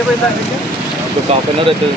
ఎంతసేపు అయిందా ఒక హాఫ్ అన్ అవర్ అవుతుంది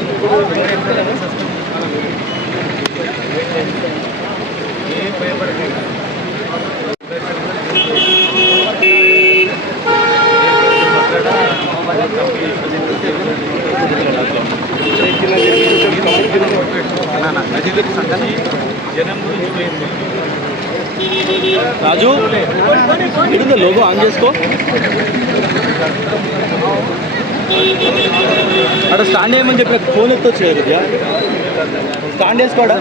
రండి నన్ను రాజు ఇది లోగో ఆన్ చేసుకో. అక్కడ స్టాండ్ వేయమని చెప్పి ఫోన్ ఎత్తొచ్చు కదా స్టాండ్ వేసుకోడా?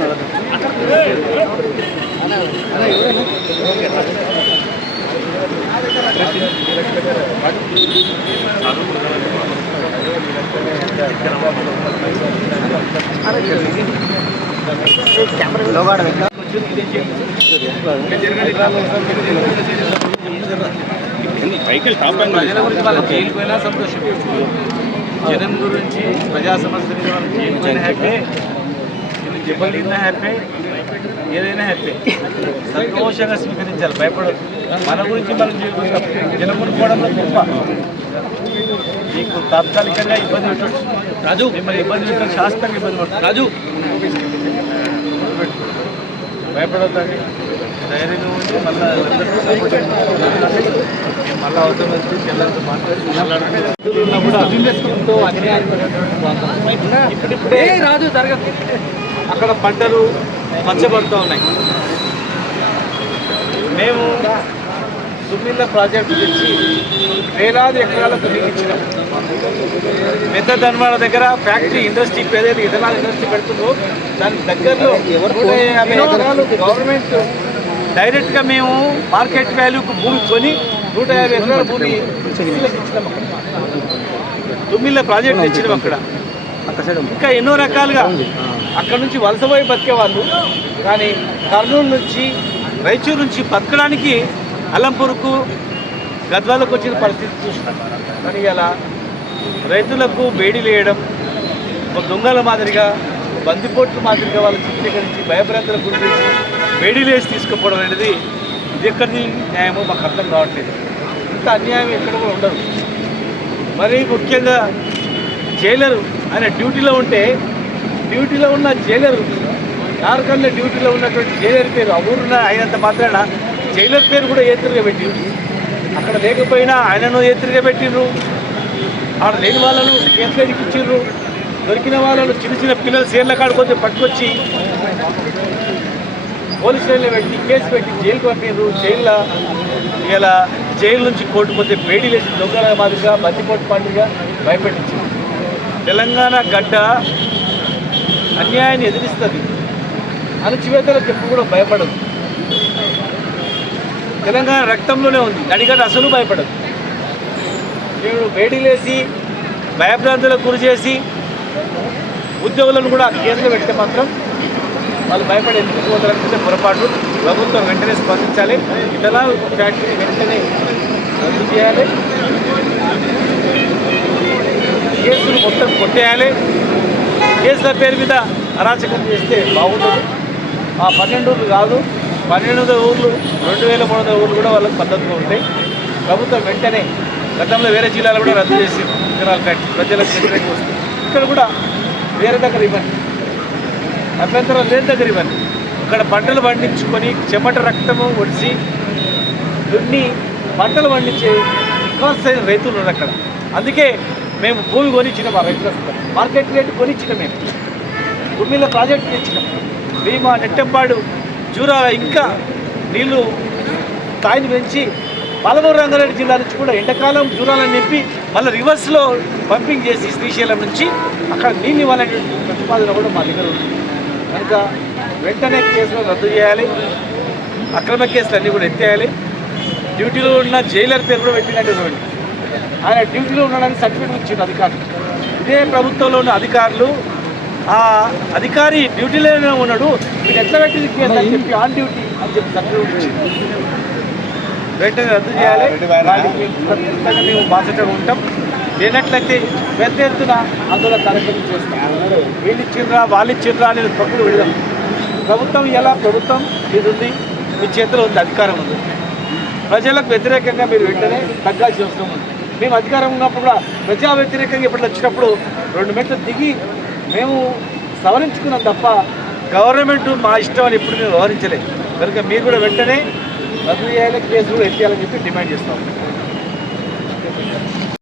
ప్రజల గురించి వాళ్ళకి జైలు పోయినా సంతోషం. జనం గురించి ప్రజా సమస్యల పోయినా హ్యాపీ? చెప్పగలిగినా హ్యాపీ? ఏదైనా హ్యాపీ. సంతోషంగా స్వీకరించాలి. భయపడదు. మన గురించి మనం జనం పోవడంలో గొప్ప. మీకు తాత్కాలికంగా ఇబ్బంది పెట్టచ్చు. రాజు. మిమ్మల్ని ఇబ్బంది పెట్టడం శాస్త్రంగా ఇబ్బంది పడుతుంది. రాజు. భయపడతాను ధైర్యంగా ఉండి మళ్ళీ మళ్ళీ అవసరం వచ్చి చెల్లెలతో మాట్లాడి ఎంతో అన్యాయమైనటువంటి ప్రాంతం. ఇప్పుడిప్పుడే రాజు జరగదు. అక్కడ పంటలు పచ్చబడుతూ ఉన్నాయి. మేము సుమిల్ల ప్రాజెక్టు తెచ్చి వేలాది ఎకరాలకు నీళ్ళు ఇచ్చినాం పెద్ద ధన్వాడ దగ్గర ఫ్యాక్టరీ ఇండస్ట్రీ ఏదైతే ఇథనాల్ ఇండస్ట్రీ పెడుతుందో దాని దగ్గరలో నూట యాభై ఎకరాలు గవర్నమెంట్ డైరెక్ట్గా మేము మార్కెట్ వాల్యూకు భూమి కొని నూట యాభై ఎకరాల భూమి ఇచ్చినాం తుమ్మిళ్ళ ప్రాజెక్ట్ ఇచ్చినాం అక్కడ. ఇంకా ఎన్నో రకాలుగా అక్కడ నుంచి వలసపోయి బతికే వాళ్ళు కానీ కర్నూలు నుంచి రైచూరు నుంచి బతకడానికి అల్లంపూర్కు గద్వాలకు వచ్చిన పరిస్థితి చూసినాం. కానీ ఇలా రైతులకు వేడి లేయడం ఒక దొంగల మాదిరిగా బందిపోట్లు మాదిరిగా వాళ్ళ చిత్రీకరించి భయభ్రాంతులకు గురి చేసి వేడి తీసుకుపోవడం అనేది ఇది ఎక్కడి న్యాయమో మాకు అర్థం కావట్లేదు. ఇంత అన్యాయం ఎక్కడ కూడా ఉండదు. మరి ముఖ్యంగా జైలరు ఆయన డ్యూటీలో ఉంటే డ్యూటీలో ఉన్న జైలరు నారకల్ల డ్యూటీలో ఉన్నటువంటి జైలర్ పేరు ఆ ఊరున్న అయినంత మాత్రాన జైలర్ పేరు కూడా ఏతులుగా పెట్టిండ్రు. అక్కడ లేకపోయినా ఆయనను ఏతులుగా పెట్టిండ్రు. ఆడ లేని వాళ్ళను కేసులకి ఇచ్చిండ్రు దొరికిన వాళ్ళు చిన్న చిన్న పిల్లలు సీర్ల కాడుకొచ్చి పట్టుకొచ్చి పోలీస్ స్టేషన్లో పెట్టి కేసు పెట్టి జైలుకి పంపిండ్రు జైల్లో ఇలా జైలు నుంచి కోర్టు పోతే వేడి లేచి దొంగల మాదిరిగా బందిపోటు పండుగ భయపెట్టించింది తెలంగాణ గడ్డ అన్యాయాన్ని ఎదిరిస్తుంది అణచివేతలకు చెప్పు కూడా భయపడదు. తెలంగాణ రక్తంలోనే ఉంది అడిగడ్డ అసలు భయపడదు. వీడు వేడిలేసి భయభ్రాంతులకు గురి చేసి ఉద్యోగులను కూడా కేసులు పెడితే మాత్రం వాళ్ళు భయపడి ఎందుకు పోతారనుకుంటే పొరపాటు. ప్రభుత్వం వెంటనే స్పందించాలి. ఇతలా ఫ్యాక్టరీ వెంటనే రద్దు చేయాలి. కేసులు మొత్తం కొట్టేయాలి. కేసుల పేరు మీద అరాచకం చేస్తే బాగుంటుంది ఆ పన్నెండు ఊర్లు కాదు పన్నెండు వందల ఊర్లు రెండు వేల మూడు వందల ఊర్లు కూడా వాళ్ళకి పద్ధతిగా ఉంటాయి. ప్రభుత్వం వెంటనే గతంలో వేరే జిల్లాలు కూడా రద్దు చేసి విత్తనాలు ఫ్యాక్టరీ. ప్రజలకు వ్యతిరేకంగా వస్తుంది ఇక్కడ కూడా వేరే దగ్గర ఇవ్వండి. అభ్యంతరం లేని దగ్గర ఇవ్వండి. ఇక్కడ పంటలు పండించుకొని చెమట రక్తము ఒడిసి దున్ని పంటలు పండించే వికాస్ రైతులు ఉన్నారు అక్కడ. అందుకే మేము భూమి కొనిచ్చినాం ఆ రైతుల మార్కెట్ రేటు కొనిచ్చినాం మేము. భూమిలో ప్రాజెక్ట్ తెచ్చినాం. భీమా నెట్టెంపాడు జూరాల ఇంకా నీళ్ళు స్థాయిని పెంచి పాలమూరు రంగారెడ్డి జిల్లా నుంచి కూడా ఎండాకాలం దూరాలని నింపి మళ్ళీ రివర్స్లో పంపింగ్ చేసి శ్రీశైలం నుంచి అక్కడ నీళ్ళు ఇవ్వాలనేటువంటి ప్రతిపాదన కూడా మా దగ్గర ఉంది. కనుక వెంటనే కేసులు రద్దు చేయాలి. అక్రమ కేసులు అన్నీ కూడా ఎత్తేయాలి. డ్యూటీలో ఉన్న జైలర్ పేరు కూడా పెట్టినట్టు ఆయన డ్యూటీలో ఉండడానికి సర్టిఫికేట్ ఇచ్చిండు అధికారులు. ఇదే ప్రభుత్వంలో ఉన్న అధికారులు ఆ అధికారి డ్యూటీలోనే ఉన్నాడు. మీరు ఎట్లా పెట్టింది కేసు అని చెప్పి ఆన్ డ్యూటీ అని చెప్పి సర్టిఫికేట్ ఇచ్చింది వెంటనే రద్దు చేయాలి. ఖచ్చితంగా మేము బాధ్యతగా ఉంటాం. లేనట్లయితే పెద్ద ఎత్తున ఆందోళన కార్యక్రమం చేస్తాం. వీళ్ళు ఇచ్చిండ్రా వాళ్ళు ఇచ్చిండ్రా అనేది పక్కన విడదాం ప్రభుత్వం ఎలా ప్రభుత్వం ఇది ఉంది మీ చేతిలో ఉంది అధికారం ఉంది. ప్రజలకు వ్యతిరేకంగా మీరు వెంటనే తగ్గాల్సిన అవసరం ఉంది. మేము అధికారం ఉన్నప్పుడు కూడా ప్రజా వ్యతిరేకంగా ఇప్పుడు వచ్చినప్పుడు రెండు మెట్లు దిగి మేము సవరించుకున్నాం తప్ప గవర్నమెంట్ మా ఇష్టం అని ఇప్పుడు మేము వ్యవహరించలేదు. కనుక మీరు కూడా వెంటనే రద్దు చేయాలి కేసులు ఎత్తేయాలని చెప్పి డిమాండ్ చేస్తాం